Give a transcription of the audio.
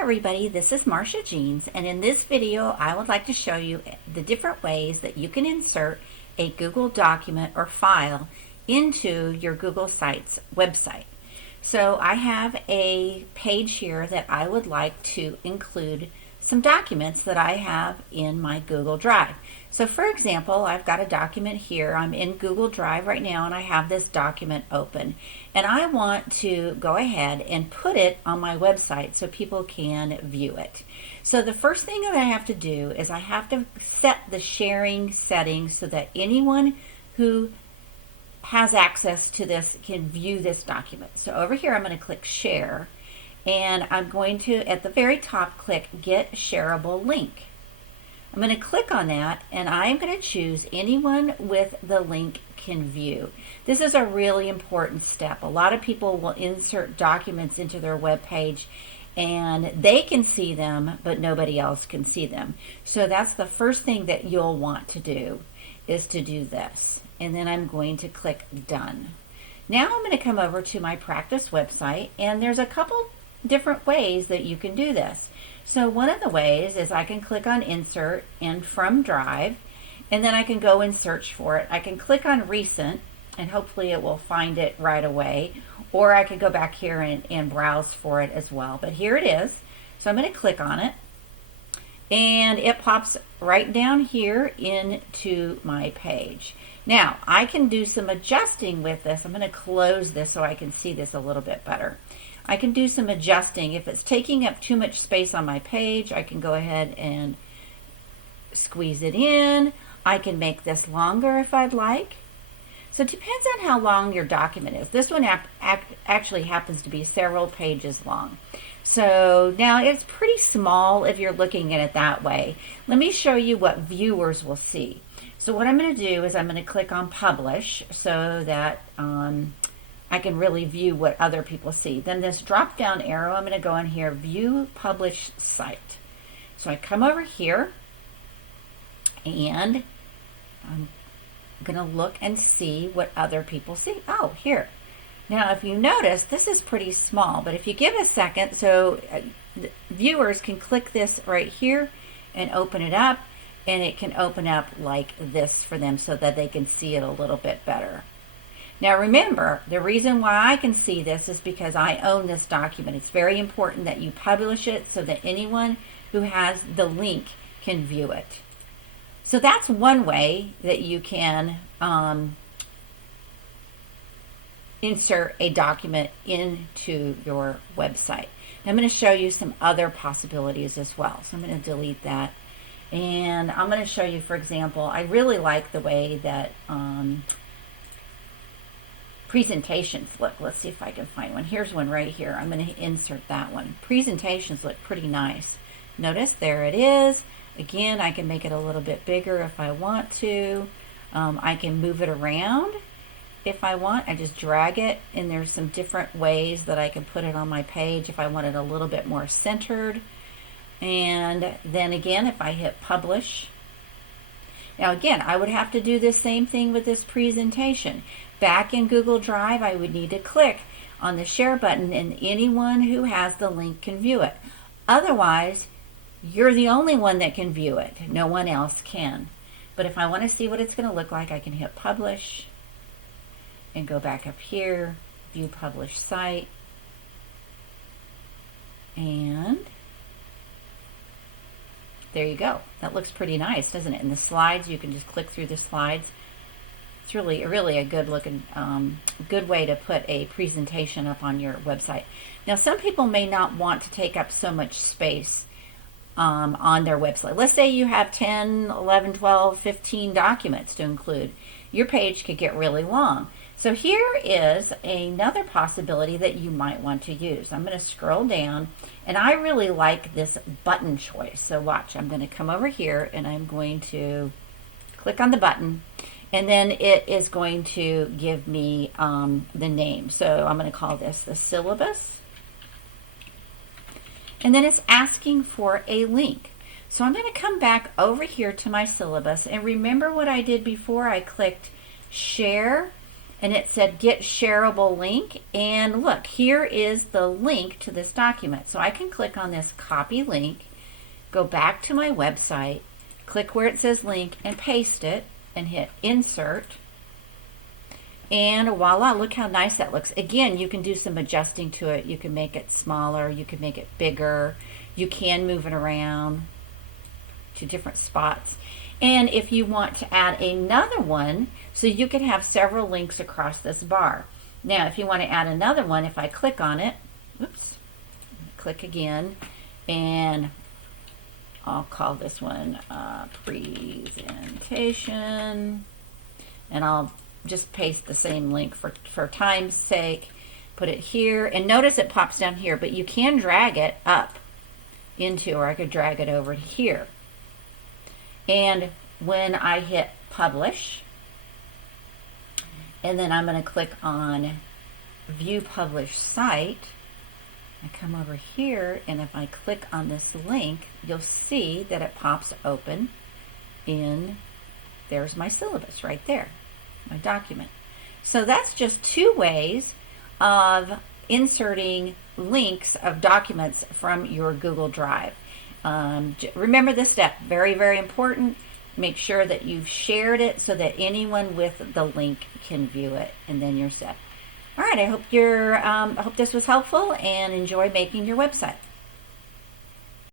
everybody, this is Marcia Jeans, and in this video I would like to show you the different ways that you can insert a Google document or file into your Google Sites website. So I have a page here that I would like to include some documents that I have in my Google Drive. So for example, I've got a document here. I'm in Google Drive right now and I have this document open. And I want to go ahead and put it on my website so people can view it. So the first thing that I have to do is I have to set the sharing settings so that anyone who has access to this can view this document. So over here I'm going to click Share. And I'm going to, at the very top, click Get Shareable Link. I'm going to click on that, and I'm going to choose anyone with the link can view. This is a really important step. A lot of people will insert documents into their web page, and they can see them, but nobody else can see them. So that's the first thing that you'll want to do, is to do this. And then I'm going to click Done. Now I'm going to come over to my practice website, and there's a couple different ways that you can do this. So one of the ways is I can click on Insert and from Drive, and then I can go and search for it. I can click on Recent, and hopefully it will find it right away, or I could go back here and browse for it as well. But here it is. So I'm going to click on it, and it pops right down here into my page. Now I can do some adjusting with this. I'm going to close this so I can see this a little bit better. I can do some adjusting. If it's taking up too much space on my page, I can go ahead and squeeze it in. I can make this longer if I'd like. So it depends on how long your document is. This one actually happens to be several pages long. So now it's pretty small if you're looking at it that way. Let me show you what viewers will see. So what I'm going to do is I'm going to click on Publish so that I can really view what other people see. Then this drop down arrow, I'm going to go in here, View Published Site. So I come over here and I'm going to look and see what other people see. Oh, here. Now if you notice, this is pretty small, but if you give a second, so viewers can click this right here and open it up, and it can open up like this for them so that they can see it a little bit better. Now remember, the reason why I can see this is because I own this document. It's very important that you publish it so that anyone who has the link can view it. So that's one way that you can insert a document into your website. Now I'm going to show you some other possibilities as well. So I'm going to delete that. And I'm going to show you, for example, I really like the way that presentations look. Let's see if I can find one. Here's one right here. I'm going to insert that one. Presentations look pretty nice. Notice there it is. Again, I can make it a little bit bigger if I want to. I can move it around if I want. I just drag it, and there's some different ways that I can put it on my page if I want it a little bit more centered. And then again, if I hit Publish, now again, I would have to do the same thing with this presentation. Back in Google Drive, I would need to click on the Share button, and anyone who has the link can view it. Otherwise, you're the only one that can view it. No one else can. But if I want to see what it's going to look like, I can hit Publish and go back up here, View Published Site, and there you go. That looks pretty nice, doesn't it? And the slides, you can just click through the slides. It's really a good looking, good way to put a presentation up on your website. Now, some people may not want to take up so much space on their website. Let's say you have 10, 11, 12, 15 documents to include. Your page could get really long. So here is another possibility that you might want to use. I'm going to scroll down, and I really like this button choice. So watch, I'm going to come over here and I'm going to click on the button, and then it is going to give me the name. So I'm going to call this the syllabus. And then it's asking for a link. So I'm going to come back over here to my syllabus, and remember what I did before. I clicked Share and it said get shareable link, and look, here is the link to this document. So I can click on this copy link, go back to my website, click where it says link and paste it and hit insert, and voila, look how nice that looks. Again, you can do some adjusting to it. You can make it smaller, you can make it bigger, you can move it around to different spots. And if you want to add another one, so you can have several links across this bar. Now, if you want to add another one, if I click on it, oops, click again, and I'll call this one presentation, and I'll just paste the same link for time's sake, put it here, and notice it pops down here, but you can drag it up into, or I could drag it over here. And when I hit publish, and then I'm going to click on view published site, I come over here, and if I click on this link, you'll see that it pops open in, there's my syllabus right there, my document. So that's just 2 ways of inserting links of documents from your Google Drive. Remember this step, very, very important. Make sure that you've shared it so that anyone with the link can view it, and then you're set. All right, I hope this was helpful, and enjoy making your website.